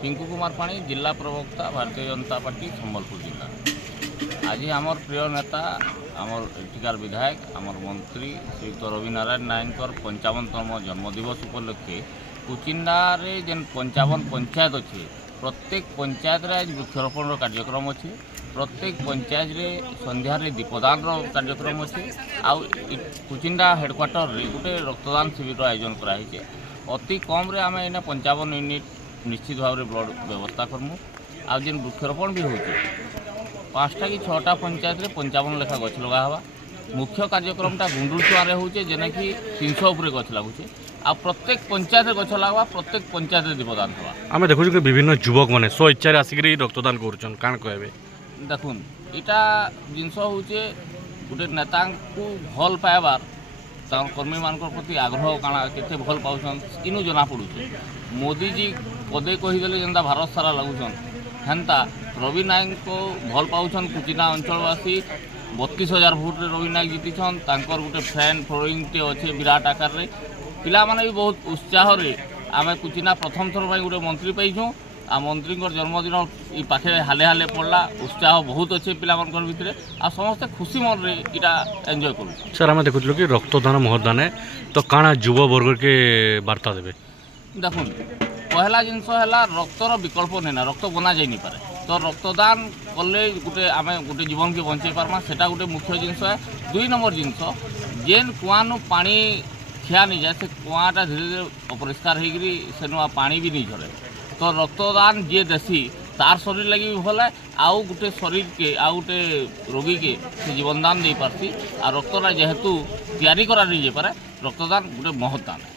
पिंकू कुमार पाणी जिला प्रवक्ता भारतीय जनता पार्टी संबलपुर जिला। आज आमर प्रिय नेता आमर एठिकार विधायक आमर मंत्री श्रीयुक्त रवि नारायण नायकर 55तम जन्मदिवस उपलक्षे कुचिंडारे जेन 55 पंचायत अच्छे प्रत्येक पंचायत रे आज वृक्षारोपण कार्यक्रम अच्छे। प्रत्येक पंचायत रे संध्यारे दीपदान कार्यक्रम अच्छे। आउ कुचिंडा हेडक्वार्टर रे गोटे रक्तदान शिविर आयोजन कराई। अति कम रे आम एना 55 यूनिट निश्चित भाव में ब्लड व्यवस्था करमु। आज जेन वृक्षारोपण भी होचे 5टा कि 6टा पंचायत रे 55 लेखा गछ लगा हवा। मुख्य कार्यक्रमटा गुंडुलचुआरे होचे जेना कि 300 उपरे गछ लागुचे। आ प्रत्येक पंचायत गछ लगवा प्रत्येक पंचायत दीपदान हवा। आम देखु कि विभिन्न युवक मैंने स्व इच्छा आसिक रक्तदान करुछन कान कहबे। देखुन इटा जिनस होचे गोटे नेता को भल पाइबार कर्मी मान प्रति आग्रह काଣା केते भल पाउछन इनु जना पड़ुचे। मोदी जी पदे कहीदेले जेनता भारत सारा लगुछन हेन्ता रवि नायक को भल पाउछन। कुचिना अंचलवासी 32,000 भोट रवि नायक जीतिछन। तांकर गोटे फैन फॉलोइंग टे अच्छे विराट आकार रे। पिला माने भी बहुत उत्साह रे आमे कुचिना प्रथम थर भाई गोटे मंत्री पाइछुं। आ मंत्री जन्मदिन ई पाखे हाले हाले पड़ला। उत्साह बहुत अच्छे पिला भितर आ समस्ते खुशी मन रे इटा एंजॉय करू। सर आम देखुलु कि रक्तदान महदान तो काଣା युवा वर्ग के वार्ता देबे। देखुन पहला जिनस है रक्तर विकल्प नहीं रक्त बना जाई नहीं पारे। तो रक्तदान कले गोटे आम गोटे जीवन के बंचे पार्मा सेटा गोटे मुख्य जिनस है। 2 नंबर जिनस जेन कुआनु पानी खिया नहीं जाए से कुआटा धीरे धीरे अपरिष्कार होगी सेनु पानी भी नहीं झरे। तो रक्तदान जे देसी तार शरीर लगी भी भल है। आउ गोटे शरीर के आउ गोटे रोगी के से जीवनदान दे पार्सी। आ रक्तटा जेहेतु तैयारी करा नहीं जाए पारे रक्तदान गोटे महत्दान है।